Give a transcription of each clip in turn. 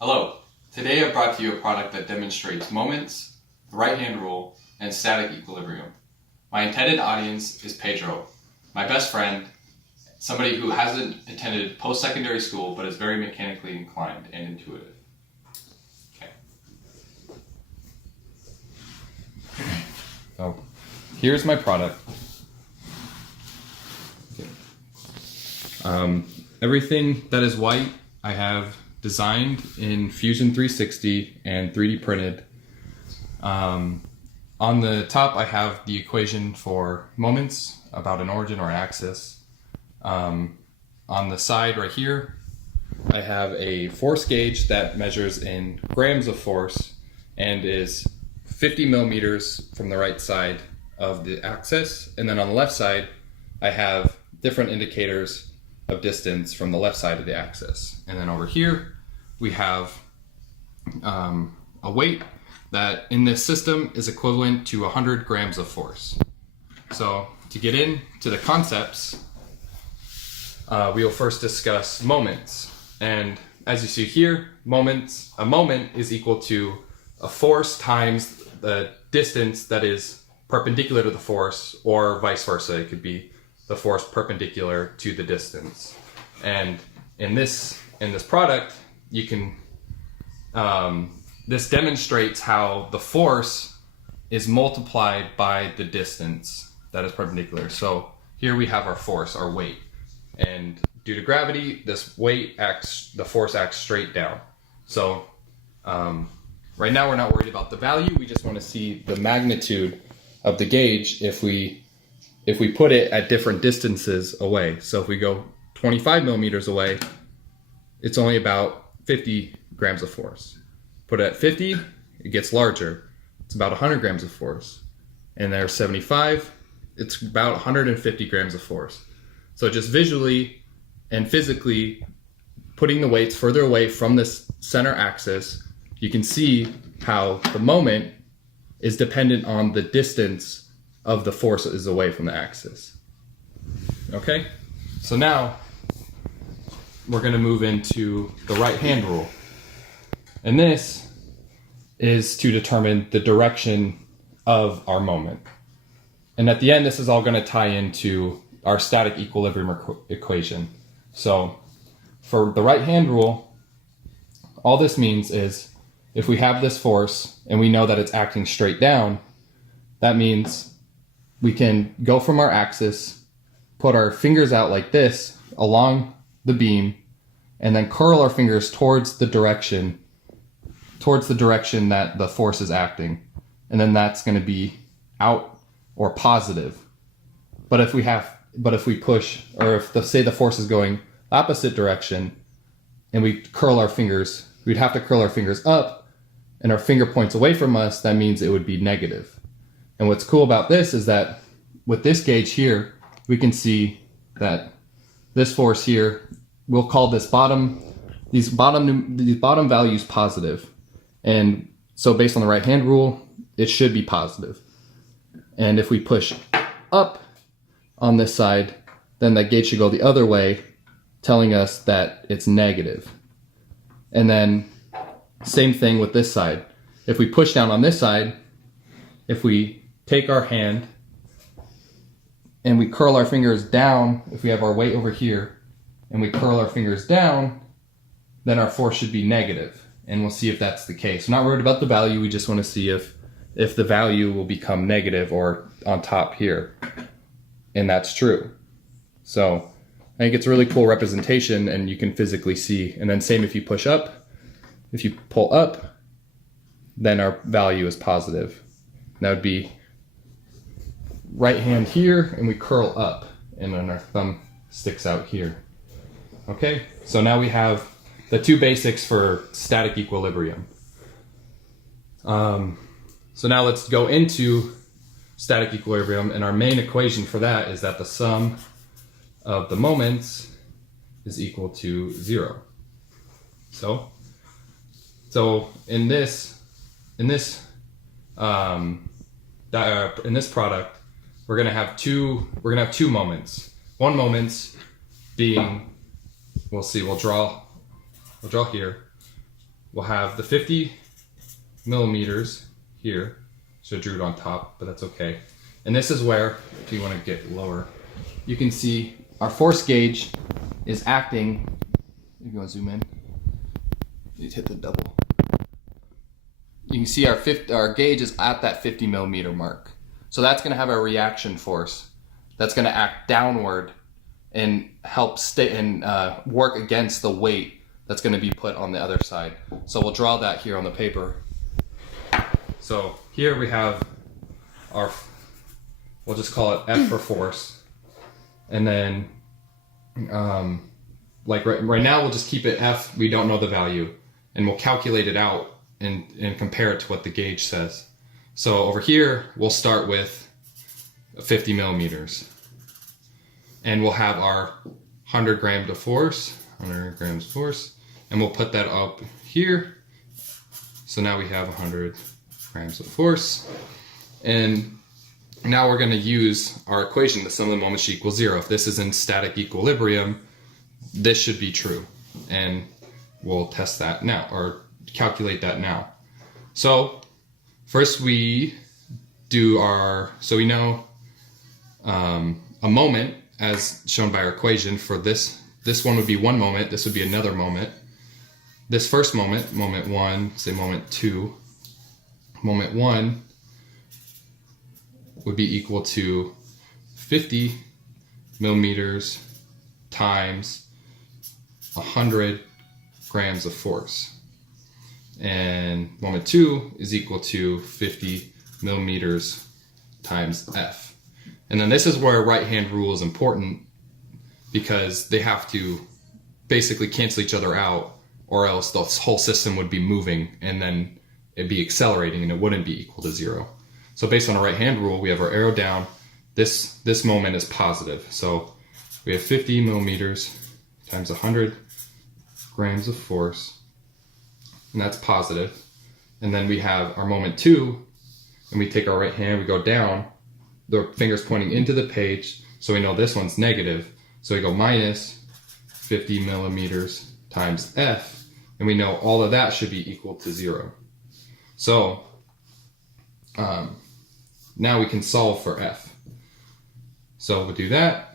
Hello, today I brought to you a product that demonstrates moments, the right-hand rule, and static equilibrium. My intended audience is Pedro, my best friend, somebody who hasn't attended post-secondary school but is very mechanically inclined and intuitive. Okay. So, here's my product. Everything that is white I have designed in Fusion 360 and 3D printed. On the top I have the equation for moments about an origin or axis. On the side right here I have a force gauge that measures in grams of force and is 50 millimeters from the right side of the axis, and then on the left side I have different indicators of distance from the left side of the axis. And then over here we have a weight that in this system is equivalent to 100 grams of force. So to get into the concepts, we will first discuss moments. And as you see here, a moment is equal to a force times the distance that is perpendicular to the force, or vice versa. It could be the force perpendicular to the distance. And in this product, you can this demonstrates how the force is multiplied by the distance that is perpendicular. So here we have our force, our weight, and due to gravity, the force acts straight down. So right now we're not worried about the value. We just want to see the magnitude of the gauge if we put it at different distances away. So if we go 25 millimeters away, it's only about 50 grams of force. Put it at 50, it gets larger. It's about 100 grams of force. And there's 75, it's about 150 grams of force. So just visually and physically putting the weights further away from this center axis, you can see how the moment is dependent on the distance of the force that is away from the axis. Okay, so now we're going to move into the right-hand rule. And this is to determine the direction of our moment. And at the end, this is all going to tie into our static equilibrium equation. So for the right-hand rule, all this means is if we have this force and we know that it's acting straight down, that means we can go from our axis, put our fingers out like this along the beam, and then curl our fingers towards the direction that the force is acting. And then that's going to be out or positive. But if we push, or if say the force is going opposite direction and we curl our fingers, we'd have to curl our fingers up and our finger points away from us, that means it would be negative. And what's cool about this is that with this gauge here, we can see that this force here, we'll call these bottom values positive. And so based on the right-hand rule, it should be positive. And if we push up on this side, then that gauge should go the other way, telling us that it's negative. And then same thing with this side. If we push down on this side, if we take our hand and we curl our fingers down, if we have our weight over here and we curl our fingers down, then our force should be negative. And we'll see if that's the case. We're not worried about the value, we just want to see if the value will become negative or on top here. And that's true. So I think it's a really cool representation and you can physically see. And then same if you push up, if you pull up, then our value is positive. And that would be right hand here and we curl up and then our thumb sticks out here. Okay, so now we have the two basics for static equilibrium. So now let's go into static equilibrium, and our main equation for that is that the sum of the moments is equal to 0. So in this product, we're gonna have two moments. One moment being, we'll draw here. we'll have the 50 millimeters here. Should have drew it on top, but that's okay. And this is where, if you want to get lower, you can see our force gauge is acting. If you want to zoom in, you hit the double. You can see our gauge is at that 50 millimeter mark. So that's going to have a reaction force that's going to act downward and help stay and work against the weight that's going to be put on the other side. So we'll draw that here on the paper. So here we have our, we'll just call it F for force. And then like right now we'll just keep it F, we don't know the value, and we'll calculate it out and compare it to what the gauge says. So over here we'll start with 50 millimeters. And we'll have our 100 grams of force, and we'll put that up here. So now we have 100 grams of force. And now we're going to use our equation, the sum of the moments should equal 0. If this is in static equilibrium, this should be true. And we'll test that now, or calculate that now. So first we do so we know a moment, as shown by our equation for this one would be 1 moment, this would be another moment. This first moment, moment 1, say moment 2, moment 1 would be equal to 50 millimeters times 100 grams of force. And moment 2 is equal to 50 millimeters times F. And then this is where right-hand rule is important, because they have to basically cancel each other out, or else the whole system would be moving and then it'd be accelerating and it wouldn't be equal to 0. So based on a right-hand rule, we have our arrow down. This moment is positive. So we have 50 millimeters times 100 grams of force, and that's positive. And then we have our moment 2, and we take our right hand, we go down, the finger's pointing into the page, so we know this one's negative. So we go minus 50 millimeters times F, and we know all of that should be equal to 0. So now we can solve for F. So we'll do that.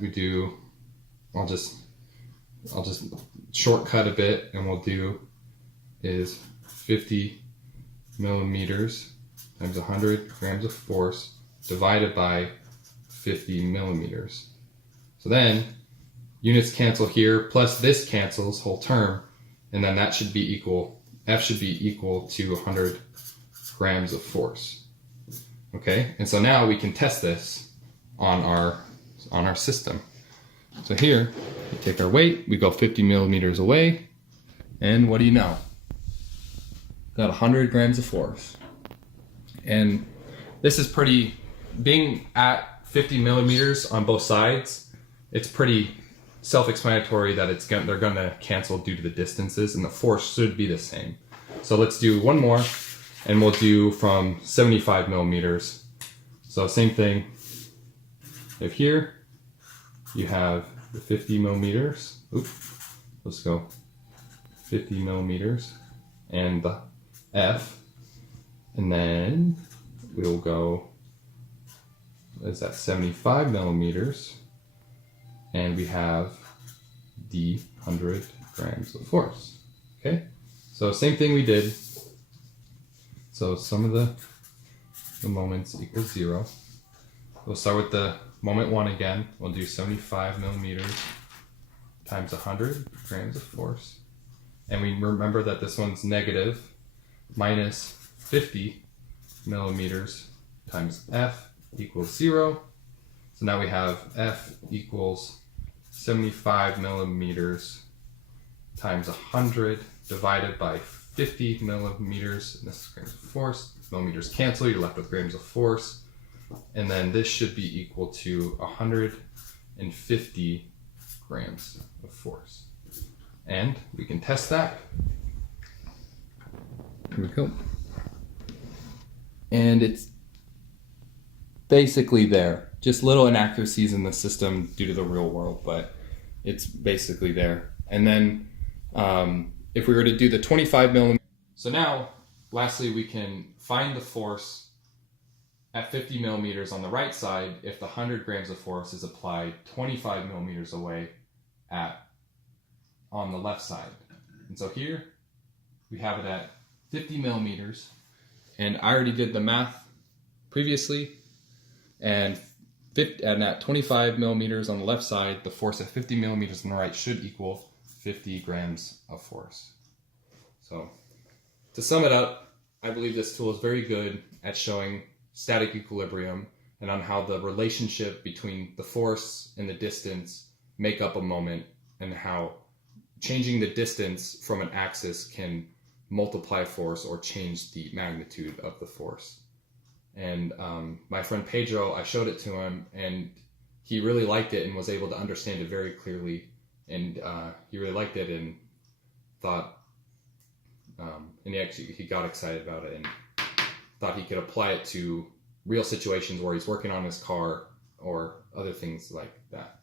I'll just shortcut a bit, and we'll do is 50 millimeters times 100 grams of force divided by 50 millimeters. So then units cancel here, plus this cancels whole term, and then that should be equal, F should be equal to 100 grams of force. Okay, and so now we can test this on our system. So here, we take our weight, we go 50 millimeters away, and what do you know? Got 100 grams of force. And this is pretty, being at 50 millimeters on both sides, it's pretty self-explanatory that they're going to cancel due to the distances, and the force should be the same. So let's do one more, and we'll do from 75 millimeters. So same thing. If here you have the 50 millimeters, let's go 50 millimeters and the F, and then we'll go, is that 75 millimeters, and we have the 100 grams of force. Okay, so same thing we did. So sum of the moments equals 0. We'll start with the moment 1 again. We'll do 75 millimeters times 100 grams of force. And we remember that this one's negative, minus 50 millimeters times F equals 0. So now we have F equals 75 millimeters times 100 divided by 50 millimeters, and this is grams of force. Millimeters cancel, you're left with grams of force. And then this should be equal to 150 grams of force. And we can test that. Here we go. And it's basically there. Just little inaccuracies in the system due to the real world, but it's basically there. And then if we were to do the 25 millimeter, So now, lastly, we can find the force at 50 millimeters on the right side if the 100 grams of force is applied 25 millimeters away on the left side. And so here we have it at 50 millimeters, and I already did the math previously, and at 25 millimeters on the left side, the force at 50 millimeters on the right should equal 50 grams of force. So to sum it up, I believe this tool is very good at showing static equilibrium and on how the relationship between the force and the distance make up a moment, and how changing the distance from an axis can multiply force or change the magnitude of the force. And my friend Pedro, I showed it to him, and he really liked it and was able to understand it very clearly. And he really liked it and thought, and he got excited about it and thought he could apply it to real situations where he's working on his car or other things like that.